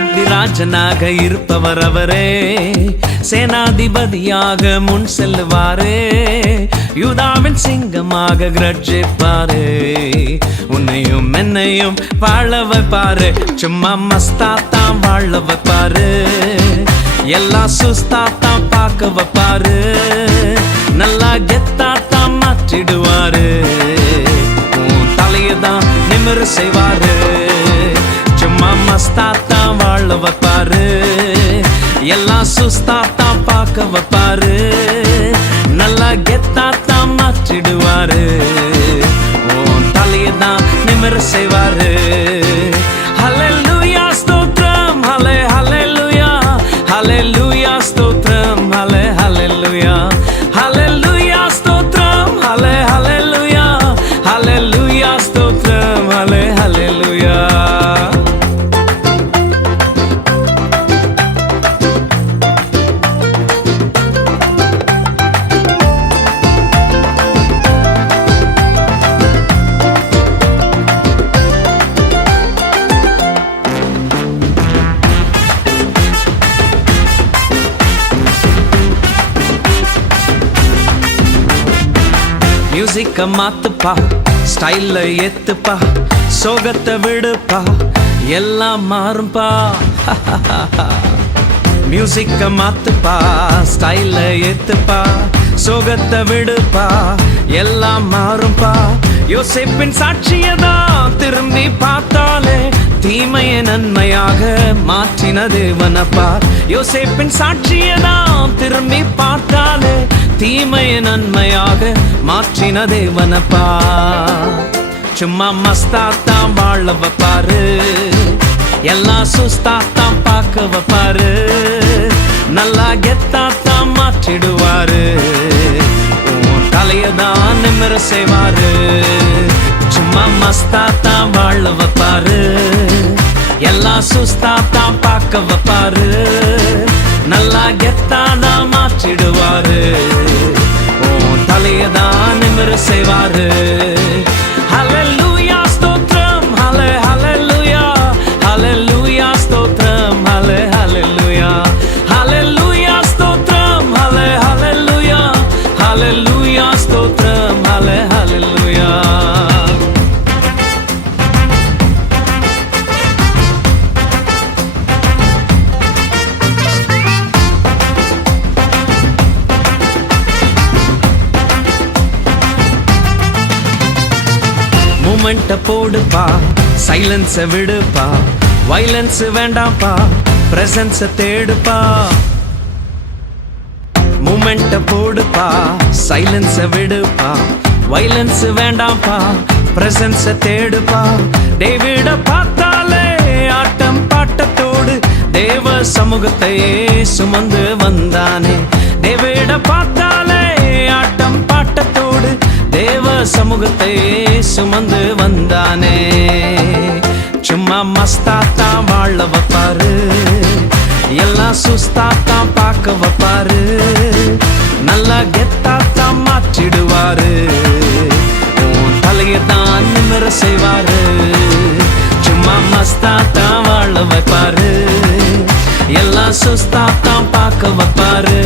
ராஜாதி ராஜனாக இருப்பவர் அவரே, சேனாதிபதியாக முன் செல்லுவாரே, யூதாவின் சிங்கமாக கிரட்சிப்பாரே, உன்னையும் என்னையும் வாழ வைப்பாரு, சும்மா மஸ்தாத்தான் வாழ வைப்பாரு, எல்லா சுஸ்தாத்தான் பார்க்க வைப்பாரு, நல்லா கெத்தாத்தான் மாற்றிடுவாரு, உன் தலையதான் நிமிர செய்வாரு, சும்மா மஸ்தாத்தான் வாழ வைப்பாரு, எல்லாம் சுஸ்தாத்தான் பார்க்க வைப்பாரு, நல்லா கெத்தாத்தான் மாற்றிடுவாரு, உன் தலையதான் நிமிர செய்வாரு. ஹல்லேலூயா ஸ்தோத்திரம், ஹல்லே ஹல்லேலூயா, ஹல்லேலூயா ஸ்தோத்திரம், ஹல்லே ஹல்லேலூயா, ஹல்லேலூயா ஸ்தோத்திரம், ஹல்லே ஹல்லேலூயா, ஹல்லேலூயா ஸ்தோத்திரம், ஹல்லே ஹல்லேலூயா. மியூசிக்க மாத்துப்பா, ஸ்டைல்ல ஏத்துப்பா, சோகத்தை விடுப்பா, எல்லாம் மாறும்பா. மியூசிக்க மாத்துப்பா, ஸ்டைல்ல ஏத்துப்பா, சோகத்தை விடுப்பா, எல்லாம் மாறும்பா. யோசேப்பின் சாட்சியதான் திரும்பி பார்த்தாலே தீமையை நன்மையாக மாற்றின தேவனப்பா. யோசேப்பின் சாட்சியதான் திரும்பி பார்த்தாலே தீமையை நன்மையாக மாற்றின தேவனப்பா. சும்மா மஸ்தாத்தான் வாழ வைப்பாரு, எல்லாம் சுஸ்தாத்தான் பார்க்க வைப்பாரு, நல்லா கெத்தாத்தான் மாற்றிடுவாரு, உன் தலையதான் நிமிர செய்வாரு. சும்மா மஸ்தாத்தான் வாழ வைப்பாரு, எல்லாம் சுஸ்தாத்தான் பார்க்க வைப்பாரு, நல்லா கெத்தாதான் மாற்றிடுவாரு, உன் தலையதான் நிமிர செய்வாரு. ஹல்லேலூயா ஸ்தோத்திரம், ஹல்லே ஹல்லேலூயா, ஹல்லேலூயா ஸ்தோத்திரம், ஹல்லே ஹல்லேலூயா, ஹல்லேலூயா ஸ்தோத்திரம், ஹல்லே ஹல்லேலூயா, ஹல்லேலூயா ஸ்தோத்திரம், ஹல்லே ஹல்லேலூயா. மூமெண்ட போடுப்பா, சைலன்ஸ விடுப்பா, வைலன்ஸ் வேண்டாம்ப்பா, பிரசன்ஸ தேடுப்பா. மூமெண்ட போடுப்பா, சைலன்ஸ விடுப்பா, வைலன்ஸ் வேண்டாம்ப்பா, பிரசன்ஸ தேடுப்பா. டேவிட பார்த்தாலே ஆட்டம் பாட்டத்தோடு தேவ சமூகத்தையே சுமந்து வந்தானே. டேவிட பார்த்தாலே ஆட்டம் பாட்டத்தோடு தேவ சமூகத்தையே சுமந்து வந்தானே. சும்மா மஸ்தாத்தான் வாழ வைப்பாரு, எல்லாம் சுஸ்தாத்தான் பார்க்க வைப்பாரு, நல்லா கெத்தாத்தான் மாற்றிடுவாரு, உன் தலையதான் நிமிர செய்வாரு. சும்மா மஸ்தாத்தான் வாழ வைப்பாரு, எல்லாம் சுஸ்தாத்தான் பார்க்க வைப்பாரு,